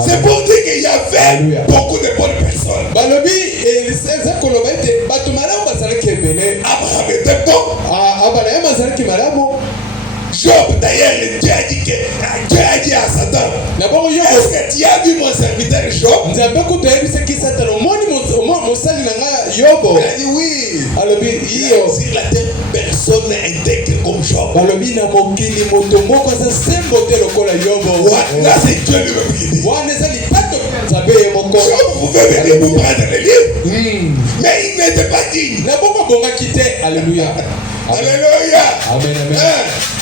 C'est pour dire qu'il y avait beaucoup de bonnes personnes. Abraham était bon. Job, d'ailleurs, Dieu a dit à Satan, est-ce que tu as vu mon serviteur Job? Il a dit oui. Sur la terre, personne n'est intègre comme Job. Là, c'est Dieu lui-même qui dit. Job pouvait venir pour prendre le livre, mais il n'était pas digne. Alléluia. Alléluia. Amen, amen.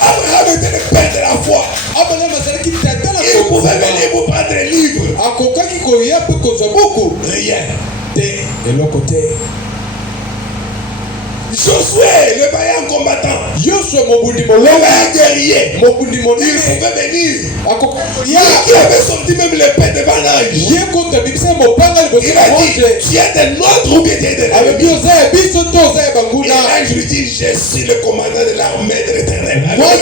Abraham était le père de la foi. Il pouvait venir pour prendre le livre. Rien. Josué, le vaillant combattant, le vaillant guerrier, il pouvait venir. Lui qui avait sorti même l'épée devant l'ange. Il a dit, tu es de notre ou bien tu es de l'ennemi. Et l'ange lui dit, je suis le commandant de l'armée de l'Éternel. Abraham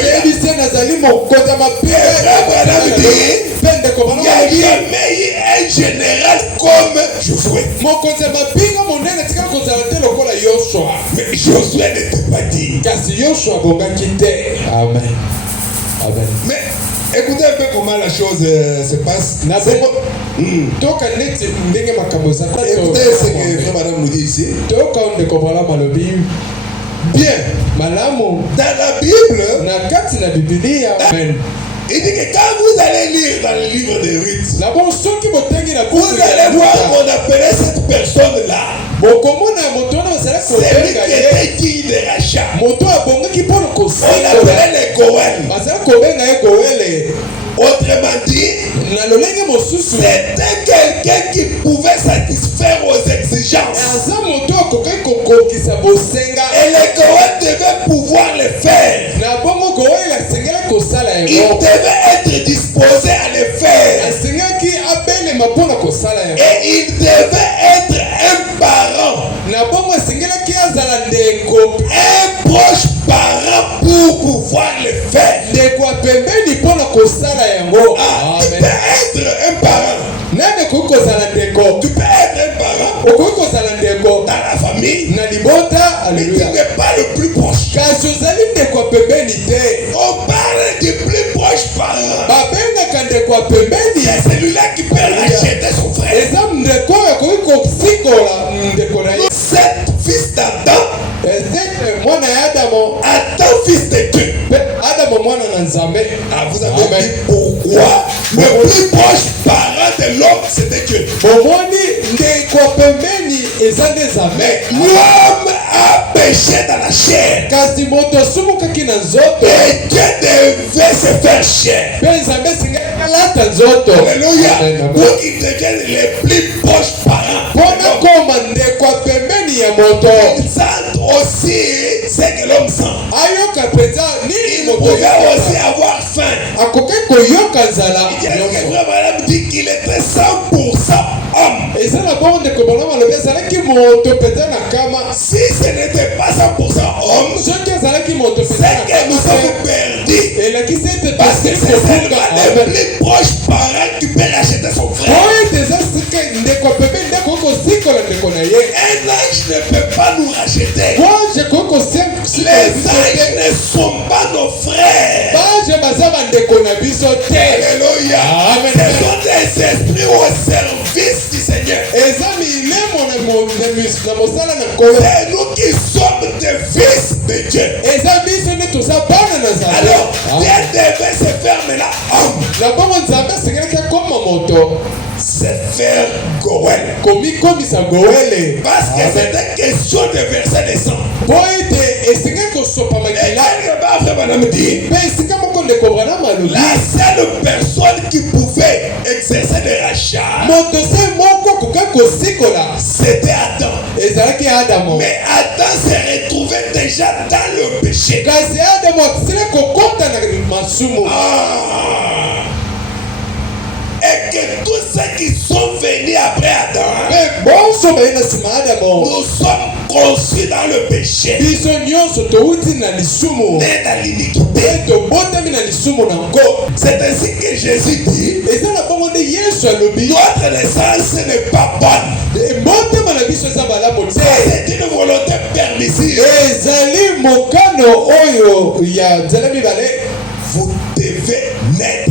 dit, il n'y a jamais eu un général comme Josué. Mais Josué n'était pas dit. Amen. Amen. Mais écoutez un peu comment la chose se passe. Écoutez ce que Frère Madame nous dit ici. Bien. Dans la Bible, il dit que quand vous allez lire dans le livre de Ruth, vous allez voir qu'on appelait cette personne-là. C'est lui qui était digne de rachat. On appelait les Goël. Autrement dit, c'était quelqu'un qui pouvait satisfaire aux exigences. Et les Goël devaient pouvoir le faire. Il devait être disposé à le faire. Et il devait être un parent. Un proche parent pour pouvoir le faire. Tu peux être un parent. Tu peux être un parent dans la famille. Mais tu n'es pas le plus proche. On parle du plus proche parent. C'est celui-là qui peut racheter son frère. 7 fils d'Adam. Adam, fils de Dieu. Vous avez dit pourquoi le plus proche parent de l'homme c'était Dieu. Mais l'homme a péché dans la chair. Et Dieu devait se faire chair. Alléluia. Pour qu'il devienne les plus proches parents. Ils sentent aussi ce que l'homme sent. Il pouvait aussi avoir faim. Il dit qu'il était 100% homme. Si ce n'était pas 100% homme, c'est que nous sommes perdus. Parce que c'est seulement les plus proches parents qui peuvent racheter son frère. Un ange ne peut pas nous racheter. Les anges ne sont pas nos frères. Alléluia. Ce sont des esprits au service du Seigneur. C'est nous qui sommes des fils de Dieu. Alors, Dieu devait se faire maintenant homme. Se faire Goël. Parce que c'était question de verser des sangs. Et quelque part, Madame dit, la seule personne qui pouvait exercer des rachats, c'était Adam. Mais Adam s'est retrouvé déjà dans le péché. Et Et que tous ceux qui sont venus après Adam, bonso baina sima Adamu nous sommes conçus dans le péché, biso nyonso touti na lisumu nés dans l'iniquité. tobotami na lisumu nango. C'est ainsi que Jésus dit, eza na bongo nde Yesu alobi notre naissance n'est pas bonne. motema na biso eza malamu te, C'est une volonté permissive. ezali mokano oyo ya nzela mibale. Vous devez naître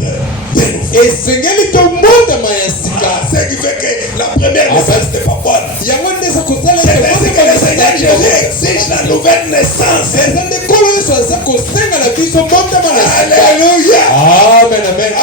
de nouveau. esengeli tomotama ya sika. Ce qui fait que la première naissance n'est pas bonne. yango nde eza kotala C'est ainsi que le Seigneur Jésus exige la nouvelle naissance. eza nde nkolo Yesu aza kosenga na biso motama na sika. Alléluia. Amen, amen.